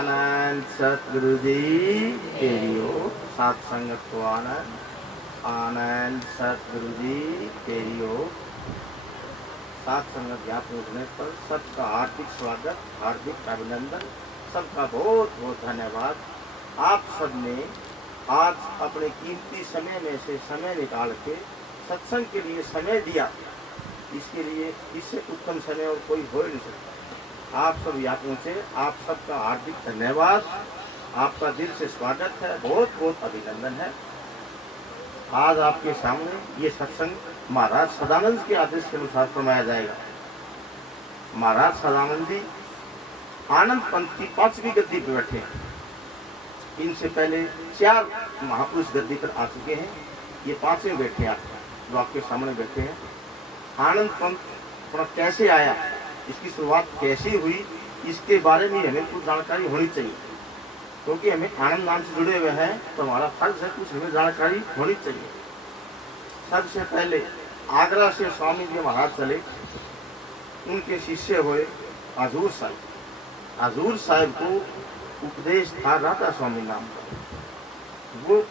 आनंद सतगुरु जी तेरी ओर सात संगत को आनंद। आनंद सतगुरु जी तेरी ओर सात संगत ज्ञात होने पर सबका हार्दिक स्वागत, हार्दिक अभिनंदन, सबका बहुत बहुत धन्यवाद। आप सबने आज अपने कीमती समय में से समय निकाल के सत्संग के लिए समय दिया। इसके लिए इससे उत्तम समय और कोई हो ही नहीं सकता। आप सब यहाँ पहुँचे, आप सबका हार्दिक धन्यवाद, आपका दिल से स्वागत है, बहुत बहुत अभिनंदन है। आज आपके सामने ये सत्संग महाराज सदानंद के आदेश के अनुसार फरमाया जाएगा। महाराज सदानंद जी आनंद पंथ की 5वीं गद्दी पर बैठे हैं। इनसे पहले 4 महापुरुष गद्दी पर आ चुके हैं, ये 5वें बैठे हैं, जो आपके सामने बैठे हैं। आनंद पंथ कैसे आया, इसकी शुरुआत कैसे हुई, इसके बारे में हमें कुछ जानकारी होनी चाहिए, क्योंकि हमें आनंद नाम से जुड़े हुए हैं तो हमारा फर्ज है कुछ हमें जानकारी होनी चाहिए। सबसे पहले आगरा से स्वामी जी महाराज चले, उनके शिष्य हुए हजूर साहब। हजूर साहब को उपदेश था राधा स्वामी नाम का, वो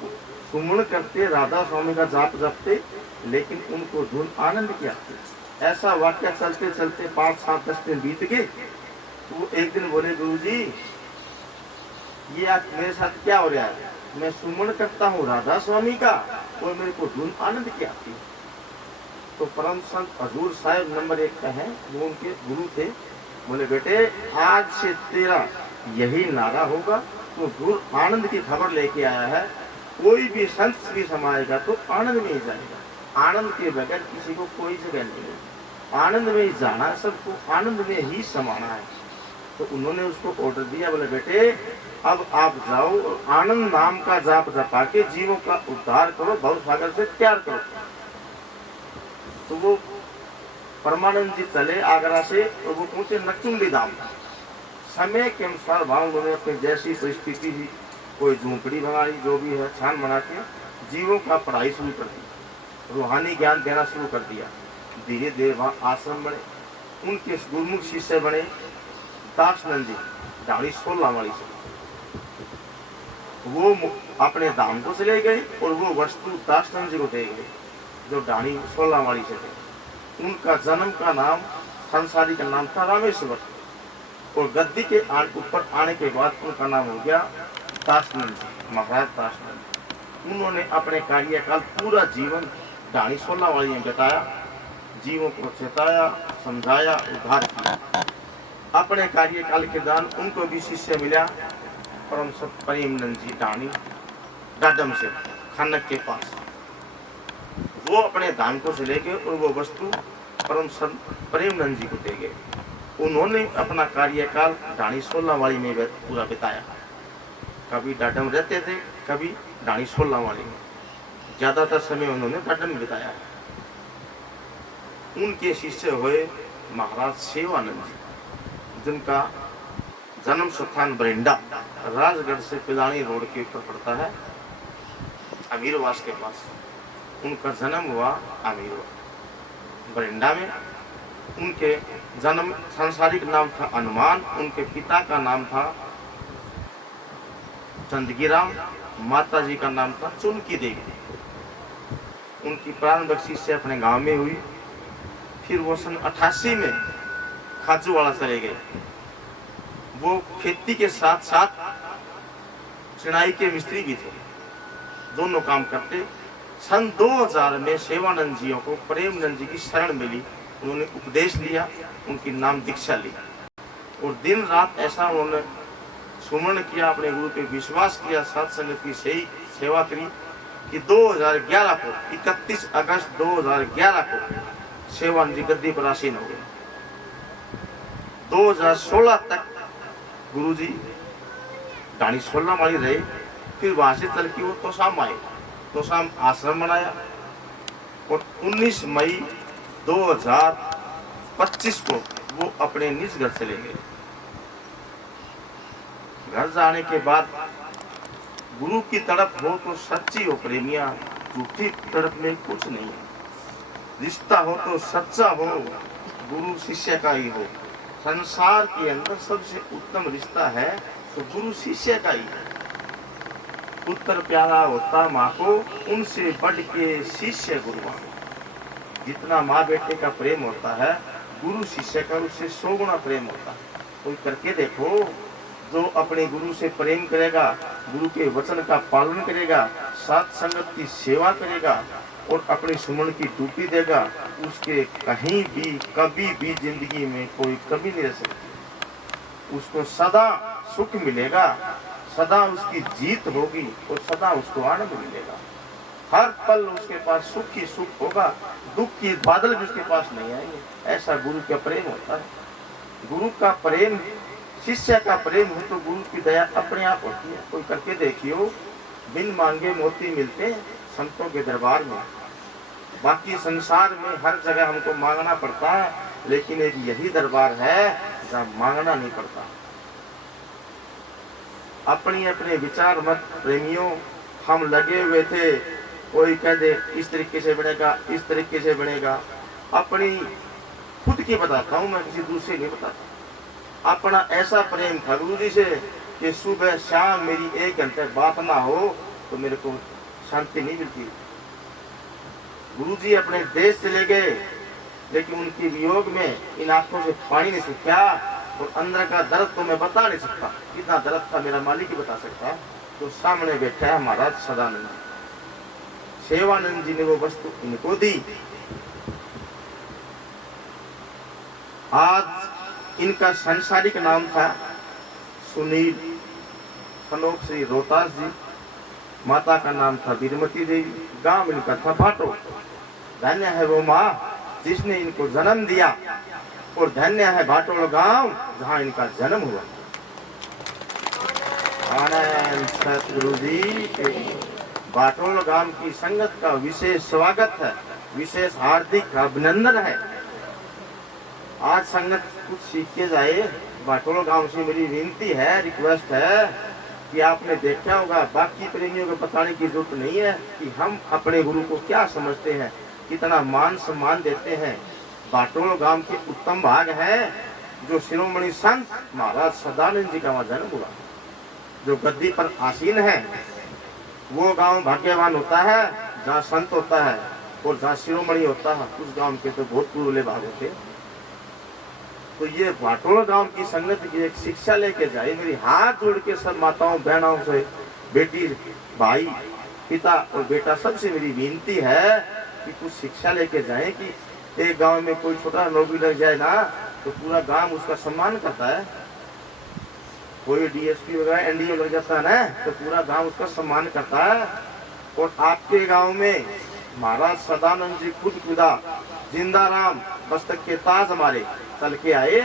सुमन करते, राधा स्वामी का जाप जपते, लेकिन उनको धुन आनंद की आती। ऐसा वाक्य चलते चलते 5, 7, 10 दिन बीत गए। तो एक दिन बोले, गुरु जी ये आज मेरे साथ क्या हो रहा है, मैं सुमन करता हूँ राधा स्वामी का और मेरे को धुन आनंद की आती। तो परम संत हजूर साहब नंबर 1 का है, वो उनके गुरु थे। बोले, बेटे आज से तेरा यही नारा होगा, तो धुन आनंद की खबर लेके आया है। कोई भी संत भी समाएगा तो आनंद में ही जाएगा, आनंद के बगैर किसी को कोई जगह नहीं है। आनंद में ही जाना है, सबको आनंद में ही समाना है। तो उन्होंने उसको ऑर्डर दिया, बोले बेटे अब आप जाओ और आनंद नाम का जाप जपा के जीवों का उद्धार करो, भव सागर से त्याग करो। तो वो परमानंद जी चले आगरा से और वो पहुंचे नक्चुंडी धाम। समय के अनुसार वहां उन्होंने अपनी जैसी परिस्थिति थी, कोई झोंपड़ी बनाई, जो भी है छान बना के जीवों का पढ़ाई शुरू कर दी, रूहानी ज्ञान देना शुरू कर दिया। धीरे धीरे वहाँ आश्रम बने, उनके गुरुमुख शिष्य बने दासनंद जी, ढाणी 16 वाली से। वो अपने धाम को चले गए और वो वस्तु दासनंद जी को दे गए, जो ढाणी 16 वाली से थे। उनका जन्म का नाम, संसारी का नाम था रामेश्वर, और गद्दी के ऊपर आने के बाद उनका नाम हो गया दासनंद जी, महाराज दासनंद। उन्होंने अपने कार्यकाल पूरा जीवन ढाणी 16 वाली में बताया, जीवों को चेताया, समझाया, उद्धार किया। अपने कार्यकाल के दौरान उनको भी शिष्य मिला परम सत प्रेमनंद जी ढाणी डाडम से खनक के पास। वो अपने धाम को चले गए और वो वस्तु परम सत प्रेमनंद जी को दे गए। उन्होंने अपना कार्यकाल ढाणी 16 वाली में पूरा बिताया। कभी डाडम रहते थे, कभी ढाणी 16 वाली में, ज्यादातर समय उन्होंने डाडम में बिताया। उनके शिष्य हुए महाराज सेवानंद जी, जिनका जन्म स्थान बरिंडा, राजगढ़ से पिलानी रोड के ऊपर पड़ता है, अमीरवास के पास। उनका जन्म हुआ अमीरवास बरिंडा में। उनके जन्म सांसारिक नाम था हनुमान, उनके पिता का नाम था चंदगीराम, माता जी का नाम था चुनकी देवी। उनकी प्रारंभिक शिष्य अपने गांव में हुई। फिर वो सन 88 में खाजूवाड़ा चले गए। वो खेती के साथ साथ चिनाई के मिस्त्री भी थे, दोनों काम करते। सन 2000 में सेवानंद जियों को प्रेमनंद जी की शरण मिली, उन्होंने उपदेश लिया, उनकी नाम दीक्षा ली और दिन रात ऐसा उन्होंने सुमरण किया, अपने गुरु पे विश्वास किया, सत्संगत की सही सेवा करी कि 2011 को 31 अगस्त 2011 को सेवानंद जी गद्दी पर आसीन हो गए। 2016 तक गुरु जी ढाणी 16 वाली रहे। फिर वहां से चल के वो तोसाम आए, तोसाम आश्रम बनाया और 19 मई 2025 को वो अपने निज घर चले गए। घर जाने के बाद गुरु की तड़प हो तो सच्ची हो प्रेमिया, झूठी तड़प में कुछ नहीं है। रिश्ता हो तो सच्चा हो, गुरु शिष्य का ही हो। संसार के अंदर सबसे उत्तम रिश्ता है तो गुरु शिष्य का ही है। पुत्र प्यारा होता माँ को, उनसे बढ़ के शिष्य गुरु। जितना माँ बेटे का प्रेम होता है, गुरु शिष्य का उससे 100 गुना प्रेम होता है। कोई करके देखो, जो अपने गुरु से प्रेम करेगा, गुरु के वचन का पालन करेगा, साथ संगत की सेवा करेगा और अपनी सुमन की ड्यूटी देगा, उसके कहीं भी कभी भी जिंदगी में कोई कमी नहीं रह सकती। उसको सदा सुख मिलेगा, सदा उसकी जीत होगी और सदा उसको आनंद मिलेगा। हर पल उसके पास सुख ही सुख होगा, दुख की बादल भी उसके पास नहीं आएंगे। ऐसा गुरु का प्रेम होता है। गुरु का प्रेम, शिष्य का प्रेम हो तो गुरु की दया अपने आप होती है। कोई करके देखियो, बिन मांगे मोती मिलते हैं संतों के दरबार में। बाकी संसार में हर जगह हमको मांगना पड़ता है, लेकिन एक यही दरबार है जहाँ मांगना नहीं पड़ता। अपनी अपने विचार मत प्रेमियों, हम लगे हुए थे, कोई कह दे इस तरीके से बनेगा, इस तरीके से बनेगा। अपनी खुद की बताता हूँ, मैं किसी दूसरे नहीं बताता। अपना ऐसा प्रेम था गुरु जी से कि सुबह शाम मेरी 1 घंटे बात ना हो तो मेरे को शांति नहीं मिलती। गुरु जी अपने देश चले गए, लेकिन उनके वियोग में इन आंखों से पानी नहीं सूखा और अंदर का दर्द तो मैं बता नहीं सकता। कितना दर्द था मेरा मालिक ही बता सकता। तो सामने बैठा है महाराज सदानंद जी। सेवानंद जी ने वो वस्तु इनको दी। आज इनका सांसारिक नाम था सुनील कनोक श्री रोहतास जी। माता का नाम था बीरमती देवी। गांव इनका था भाटो। धन्य है वो माँ जिसने इनको जन्म दिया और धन्य है भाटोल गांव जहाँ इनका जन्म हुआ। आनंद सतगुरु जी के भाटोल गांव की संगत का विशेष स्वागत है, विशेष हार्दिक अभिनंदन है। आज संगत कुछ सीख के जाए। भाटोल गांव से मेरी विनती है, रिक्वेस्ट है कि आपने देखा होगा, बाकी प्रेमियों को बताने की जरूरत नहीं है कि हम अपने गुरु को क्या समझते हैं, कितना मान सम्मान देते हैं। भाटोल गांव के उत्तम भाग है जो शिरोमणि संत महाराज सदानंद जी का वहाँ जन्म हुआ। जो गद्दी पर आसीन है वो गांव भाग्यवान होता है जहाँ संत होता है और जहाँ शिरोमणि होता है। उस गांव के तो बहुत पूर्वले भाग होते। तो ये भाटोल गांव की संगत की एक शिक्षा लेके जाए। मेरी हाथ जोड़ के सब माताओं बहनों से, बेटी भाई पिता और बेटा सबसे मेरी विनती है कि कुछ शिक्षा लेके जाए कि एक गांव में कोई छोटा नौकरी लग जाए ना तो पूरा गांव उसका सम्मान करता है। कोई डीएसपी वगैरह एनडीओ लग जाता है ना तो पूरा गांव उसका सम्मान करता है। और आपके गांव में महाराज सदानंद जी खुद खुदा जिंदा राम मस्तक के ताज हमारे चल के आए।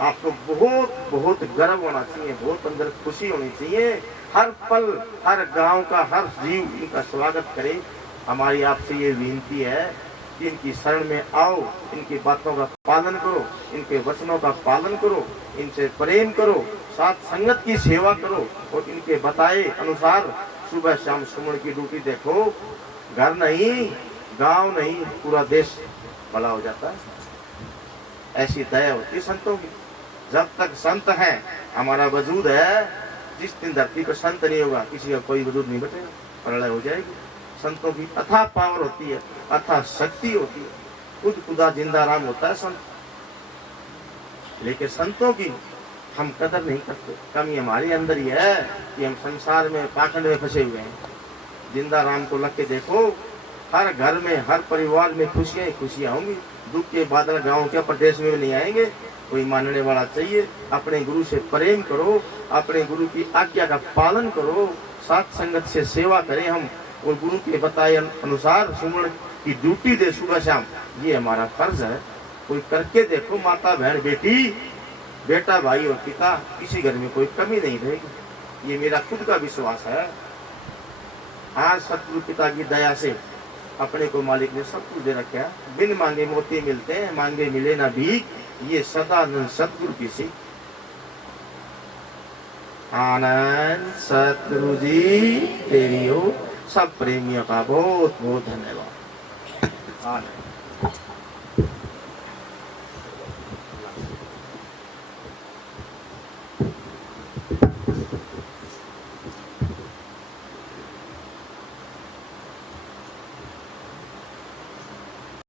आपको बहुत बहुत गर्व होना चाहिए, बहुत अंदर खुशी होनी चाहिए। हर पल हर गांव का हर जीव इनका स्वागत करे। हमारी आपसे ये विनती है कि इनकी शरण में आओ, इनकी बातों का पालन करो, इनके वचनों का पालन करो, इनसे प्रेम करो, साथ संगत की सेवा करो और इनके बताए अनुसार सुबह शाम सुमन की ड्यूटी देखो। घर नहीं, गांव नहीं, पूरा देश भला हो जाता है। ऐसी दया होती है संतों की। जब तक संत है हमारा वजूद है। जिस दिन धरती पर संत नहीं होगा किसी का कोई वजूद नहीं बचेगा, प्रलय हो जाएगी। संतों की अथाह पावर होती है, अथाह शक्ति होती है। खुद खुदा जिंदा राम होता है संत। लेकिन संतों की हम कदर नहीं करते। कमी हमारे अंदर ही है कि हम संसार में पाखंड में फंसे हुए हैं। जिंदा राम को लग के देखो, हर घर में हर परिवार में खुशियां ही खुशियां होंगी। दुख के बादल गांव के प्रदेश में नहीं आएंगे। कोई मानने वाला चाहिए। अपने गुरु से प्रेम करो, अपने गुरु की आज्ञा का पालन करो, साथ संगत से सेवा करें हम और गुरु के बताए अनुसार सुमन की ड्यूटी दे सुबह शाम। ये हमारा फर्ज है। कोई करके देखो, माता बहन बेटी बेटा भाई और पिता, किसी घर में कोई कमी नहीं रहेगी। ये मेरा खुद का विश्वास है। आज सतगुरु पिता की दया से अपने को मालिक ने सब कुछ दे रखा है। बिन मांगे मोती मिलते हैं, मांगे मिले ना भीख। ये सदानंद सतगुरु की सीख। आनंद सतगुरु जी तेरी हो। सब प्रेमियों का बहुत बहुत धन्यवाद। आनंद।